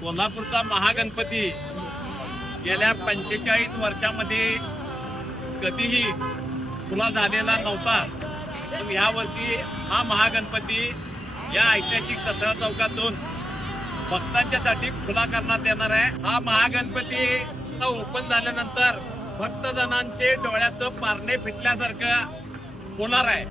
कोल्हापूरचा महागणपती गेल्या 45 वर्षामध्ये कधीही खुला झालेला नव्हता. पण यावर्षी हा महागणपती या ऐतिहासिक दसरा चौकातून भक्तांच्यासाठी खुला करण्यात येणार आहे. हा महागणपती ओपन झाल्यानंतर भक्तजनांचे डोळ्याचं पारणे फिटल्यासारखं होणार आहे.